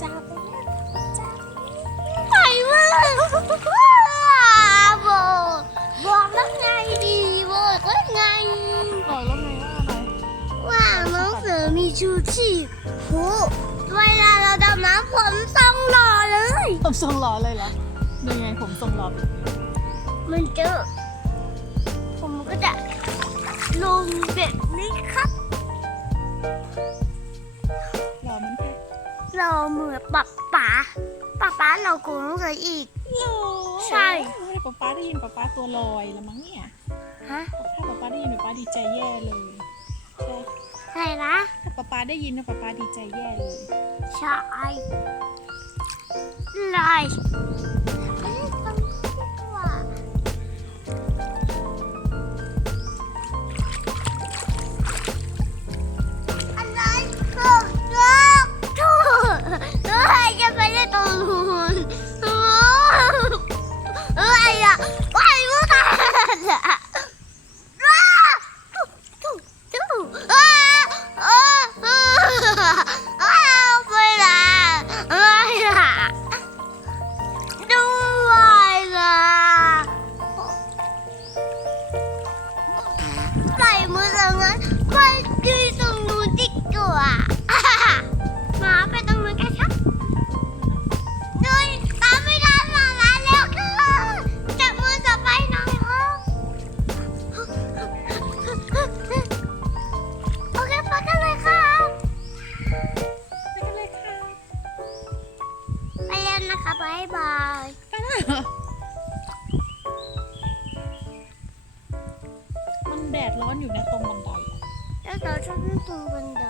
จ้าไปเล่นจ้าไปเล่นไปเว้ยบอกบอกแล้วไงดีบอกแล้วไง บอกแล้วไงว่าอะไรว่าหนังสือมีชูชีพโหเวลาเราดำน้ำผมต้องรอเลยผมทรงหล่อเลยเหรอดูไงผมทรงหล่อเป็นไงมันเจอผมก็จะลงแบบนี้ครับหล่อมันแค่ เราเหมือนป๊าป๋าป๊าป๋าเราโกงหนังสืออีกหล่อใช่เฮ้ยป๊าป๊าได้ยินป๊าป๊าตัวลอยแล้วมั้งเนี่ยฮะถ้าป๊าป๊าได้ยินป๊าป๊าดีใจแย่เลยใช่ใช่นะถ้าป๊าป๊าได้ยินนะป๊าป๊าดีใจแย่เลย ใช่ลายเอ้ย ดีกว่าหมาไปตรงนู้นกันครับดูตามไม่ทันหมามาเร็วค่ะจับมือจับไปหน่อยครับโอเคไปกันเลยครับไปกันเลยค่ะไปเล่นนะคะบายบายไปเลยเหรอมันแดดร้อนอยู่นะตรงบันไดอะแล้วเราจะขึ้นตรงบันได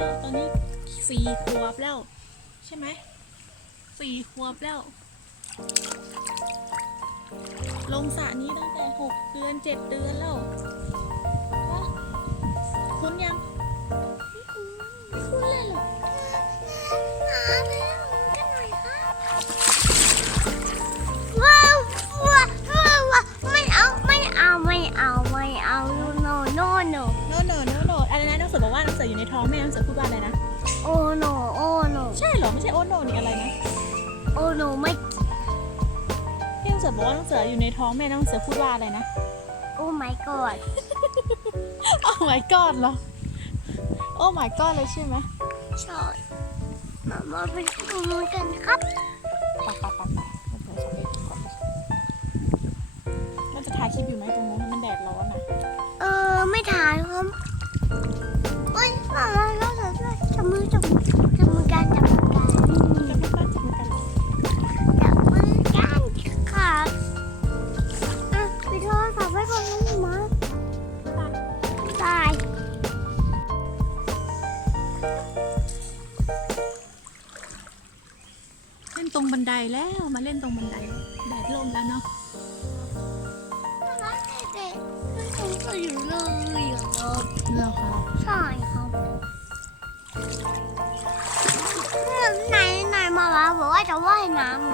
แล้ว ตอนนี้สี่ขวบแล้ว ใช่ไหมสี่ขวบแล้ว ลงสระนี้ตั้งแต่หกเดือนเจ็ดเดือนแล้วคุ้นยังไม่คุ้นเลยหรอ ว่าอะไรนะ โอ้ no โอ้ no ใช่เหรอ ไม่ใช่โอโนนี่อะไรนะ โอ้ no ไม่ที่น้องเสือบอกว่าน้องเสืออยู่ในท้องแม่น้องเสือพูดว่าอะไรนะ โอ้ my god โอ้ my god เหรอ โอ้ my god เลยใช่ไหมใช่มามาไปดูมันกันครับปะปะปะปะเราโทรศัพท์ไปก่อนเราจะถ่ายคลิปอยู่ไหมตรงนู้นมันแดดร้อนอะ เออ ไม่ถ่ายครับเฮ้ยมามาเรา จะจับมือจับมือจับมือกันจับมือกันจะไม่ตั้งจับมือกันเหรอจับมือกันค่ะอะไปโทรศัพท์ไว้ก่อนนะมาบายเล่นตรงบันไดแล้วมาเล่นตรงบันไดแดดลมแล้วเนาะเด็กก็อยู่เลยอะครับเหรอครับ ใช่ครับ ไหนไหนมามาบอกว่าจะว่ายน้ำไง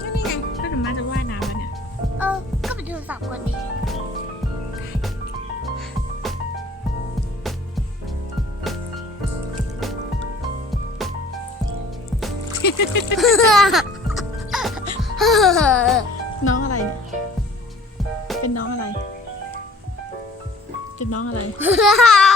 ก็นี่ไงก็ถึงมาจะว่ายน้ำแล้วเนี่ย เออ ก็ไปโทรศัพท์ก่อนดีน้องอะไรเนี่ยเป็นน้องอะไร เป็นน้องอะไรน้ำ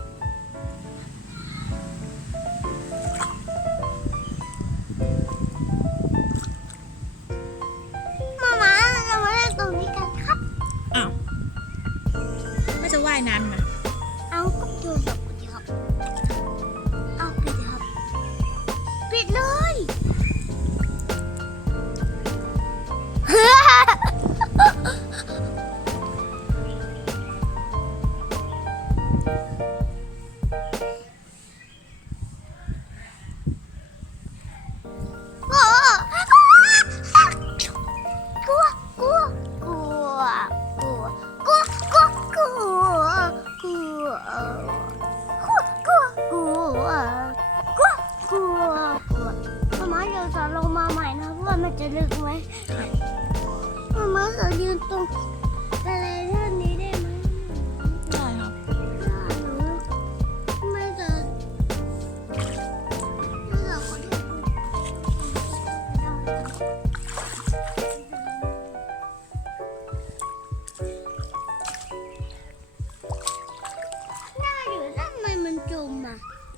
จะลึกไหมมามาจะยืนตรง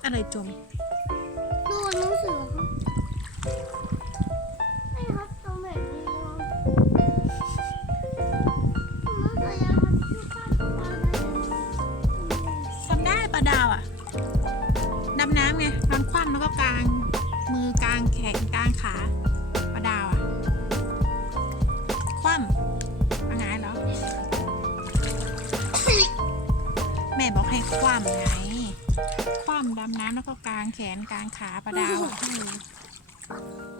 อะอะไรจมดูหนังสือ น้ำแล้วก็กางแขนกางขาปลาดาวอะ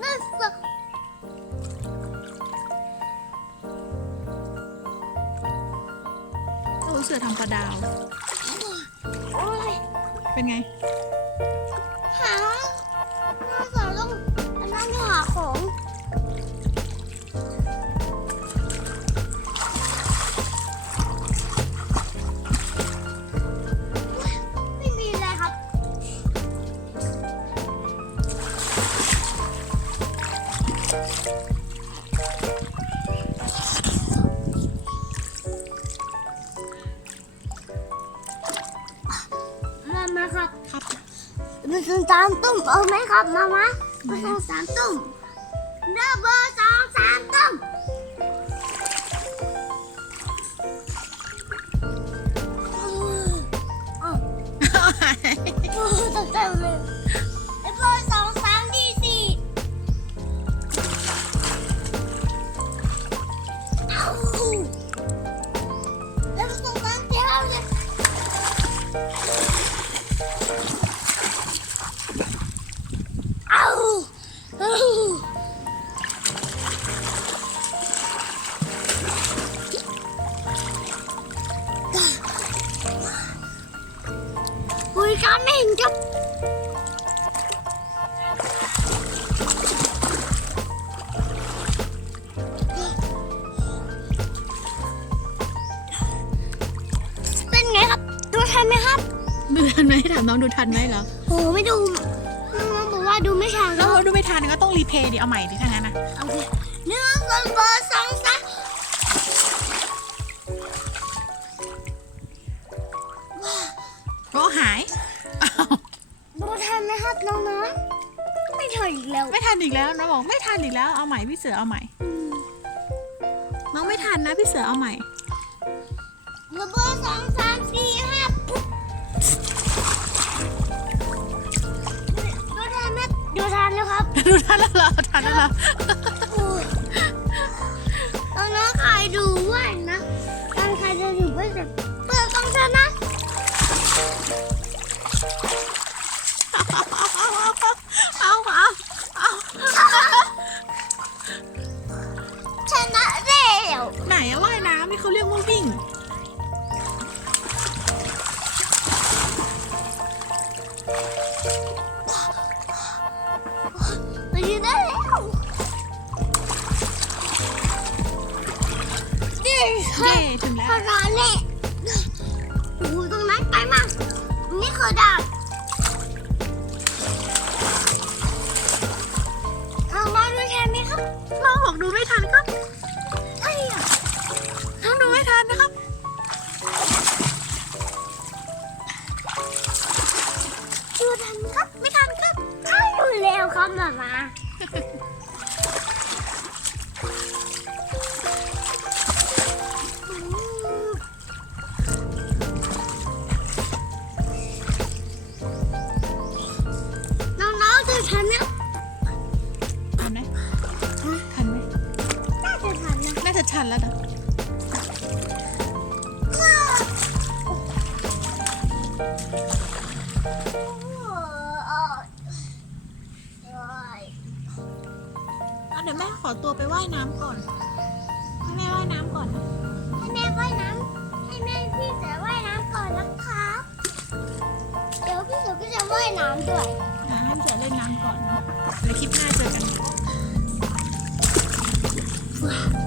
น่าสักโอ้เสือทำปลาดาว โอ้ยเป็นไง หาน่าจะต้องอันนั้นหาของ มามาครับครับมาส่งสามตุ้มเอาไหมครับมามามาส่งสามตุ้มเด้อเบอ ทันไหมครับดูทันไหมถามน้องดูทันไหมเหรอโหไม่ดูน้องบอกว่าดูไม่ทันแล้วดูไม่ทันก็ต้องรีเพย์ดิเอาใหม่ดิถ้างั้นนะโอเคหนึ่งสองเบอร์สองสามโอ้หายอ้าวดูทันไหมครับน้องน้องไม่ทันอีกแล้วไม่ทันอีกแล้วน้องบอกไม่ทันอีกแล้วเอาใหม่พี่เสือเอาใหม่น้องไม่ทันนะพี่เสือเอาใหม่เบอร์สองสามสี่ับดูท่านแล้วเหรนแล้วเหรออู้เอาน้องครดูว่านะน้องครจะอยู่เพื่อจะเพื่อองชนะเอาเอาเอาชนะเร็วไหนว่ายน้ำไม่เขาเรียกว่าวิ่ง ดูไม่ทันก็ เดี๋ยวแม่ขอตัวไปว่ายน้ำก่อน ให้แม่ว่ายน้ำก่อนนะให้แม่ว่ายน้ำให้แม่พี่เสือว่ายน้ำก่อนนะครับ เดี๋ยวพี่เสือก็จะว่ายน้ำด้วยนะให้เสือเล่นน้ำก่อนเนาะแล้วคลิปหน้าเจอกันว้าว